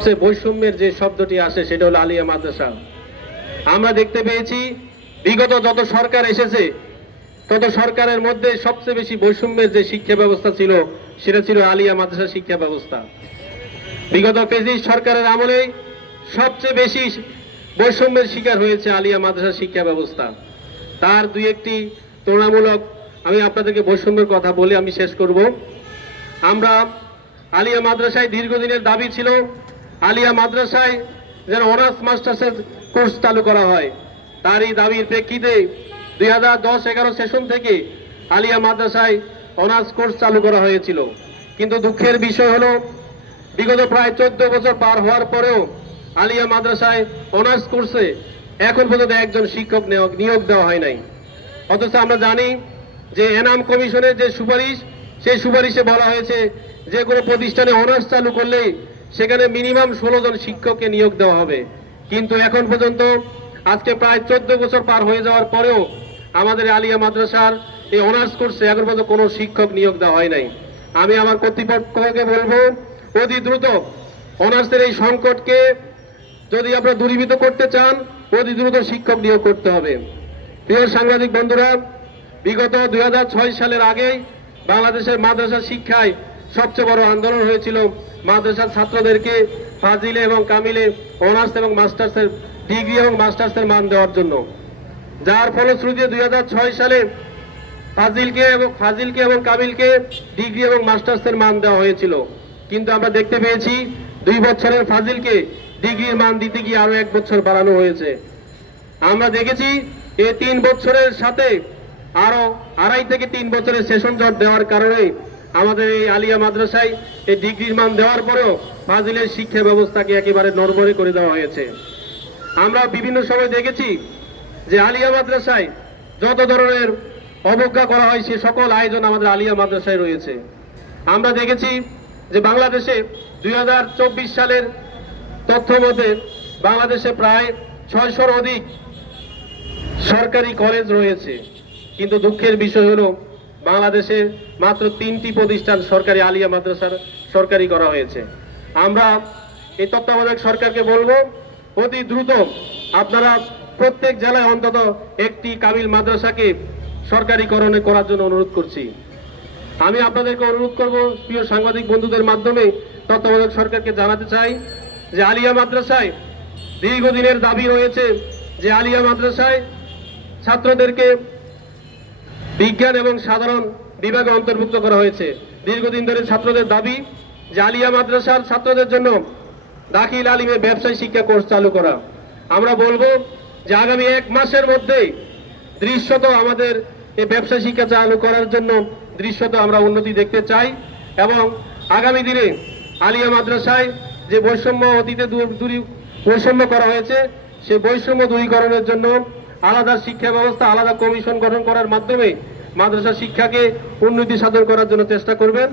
সবচেয়ে বৈষম্যের যে শব্দটি আসে, সেটা হলো আলিয়া মাদ্রাসা। আমরা দেখতে পেয়েছি, বিগত যত সরকার এসেছে, তত সরকারের মধ্যে সবচেয়ে বেশি বৈষম্যের যে শিক্ষা ব্যবস্থা ছিল, সেটা ছিল আলিয়া মাদ্রাসা শিক্ষা ব্যবস্থা। বিগত ফেজিস সরকারের আমলেই সবচেয়ে বেশি বৈষম্যের শিকার হয়েছে আলিয়া মাদ্রাসা শিক্ষা ব্যবস্থা। তার দুই একটি তুলনামূলক আমি আপনাদেরকে বৈষম্যের কথা বলে আমি শেষ করব। আমরা আলিয়া মাদ্রাসায় দীর্ঘদিনের দাবি ছিল আলিয়া মাদ্রাসায় যেন অনার্স মাস্টার্সের কোর্স চালু করা হয়। তারই দাবির প্রেক্ষিতে দুই হাজার দশ এগারো সেশন থেকে আলিয়া মাদ্রাসায় অনার্স কোর্স চালু করা হয়েছিল। কিন্তু দুঃখের বিষয় হলো, বিগত প্রায় চোদ্দ বছর পার হওয়ার পরেও আলিয়া মাদ্রাসায় অনার্স কোর্সে এখন পর্যন্ত একজন শিক্ষক নিয়োগ নিয়োগ দেওয়া হয় নাই। অথচ আমরা জানি যে এনাম কমিশনের যে সুপারিশ, সেই সুপারিশে বলা হয়েছে যে কোনো প্রতিষ্ঠানে অনার্স চালু করলেই সেখানে মিনিমাম ষোলো জন শিক্ষককে নিয়োগ দেওয়া হবে। কিন্তু এখন পর্যন্ত আজকে প্রায় চোদ্দ বছর পার হয়ে যাওয়ার পরেও আমাদের আলিয়া মাদ্রাসার এই অনার্স কোর্সে এখন পর্যন্ত কোনো শিক্ষক নিয়োগ দেওয়া হয় নাই। আমি আমার কর্তৃপক্ষকে বলব, অতি দ্রুত অনার্সের এই সংকটকে যদি আপনারা দূরীভূত করতে চান, অতি দ্রুত শিক্ষক নিয়োগ করতে হবে। প্রিয় সাংবাদিক বন্ধুরা, বিগত দু হাজার ছয় সালের আগেই বাংলাদেশের মাদ্রাসা শিক্ষায় সবচেয়ে বড় আন্দোলন হয়েছিল মাদ্রাসার ছাত্রদেরকে ফাজিলে এবং কামিলে অনার্স এবং মাস্টার্সের ডিগ্রি এবং মাস্টার্সের মান দেওয়ার জন্য। যার ফলশ্রুতিতে দুই হাজার ছয় সালে ফাজিলকে এবং ফাজিলকে এবং কামিলকে ডিগ্রি এবং মাস্টার্সের মান দেওয়া হয়েছিল। কিন্তু আমরা দেখতে পেয়েছি, দুই বছরের ফাজিলকে ডিগ্রির মান দিতে গিয়ে আরও এক বছর বাড়ানো হয়েছে। আমরা দেখেছি এই তিন বছরের সাথে আরও আড়াই থেকে তিন বছরের সেশন জট দেওয়ার কারণে আমাদের এই আলিয়া মাদ্রাসায় এই ডিগ্রির মান দেওয়ার পরেও ফাজিলের শিক্ষা ব্যবস্থাকে একেবারে নড়বড়ে করে দেওয়া হয়েছে। আমরা বিভিন্ন সময় দেখেছি যে আলিয়া মাদ্রাসায় যত ধরনের অবজ্ঞা করা হয়, সে সকল আয়োজন আমাদের আলিয়া মাদ্রাসায় রয়েছে। আমরা দেখেছি যে বাংলাদেশে দুই হাজার চব্বিশ সালের তথ্য মতে বাংলাদেশে প্রায় ছয়শোর অধিক সরকারি কলেজ রয়েছে। কিন্তু দুঃখের বিষয় হলো বাংলাদেশে মাত্র তিনটি প্রতিষ্ঠান সরকারি আলিয়া মাদ্রাসার সরকারি করা হয়েছে। আমরা এই তত্ত্বাবধায়ক সরকারকে বলব, অতি দ্রুত আপনারা প্রত্যেক জেলায় অন্তত একটি কামিল মাদ্রাসাকে সরকারিকরণে করার জন্য অনুরোধ করছি। আমি আপনাদেরকে অনুরোধ করব, প্রিয় সাংবাদিক বন্ধুদের মাধ্যমে তত্ত্বাবধায়ক সরকারকে জানাতে চাই যে আলিয়া মাদ্রাসায় দীর্ঘদিনের দাবি রয়েছে যে আলিয়া মাদ্রাসায় ছাত্রদেরকে বিজ্ঞান এবং সাধারণ বিভাগে অন্তর্ভুক্ত করা হয়েছে। দীর্ঘদিন ধরে ছাত্রদের দাবি যে আলিয়া মাদ্রাসার ছাত্রদের জন্য দাখিল আলিমে ব্যবসায় শিক্ষা কোর্স চালু করা। আমরা বলব যে আগামী এক মাসের মধ্যেই দৃশ্যত আমাদের এই ব্যবসা শিক্ষা চালু করার জন্য দৃশ্যত আমরা উন্নতি দেখতে চাই এবং আগামী দিনে আলিয়া মাদ্রাসায় যে বৈষম্য অতীতে দূর- দূরী বৈষম্য করা হয়েছে সেই বৈষম্য দূরীকরণের জন্য আলাদা শিক্ষা ব্যবস্থা, আলাদা কমিশন গঠন করার মাধ্যমে মাদ্রাসা শিক্ষাকে উন্নতি সাধন করার জন্য চেষ্টা করবেন।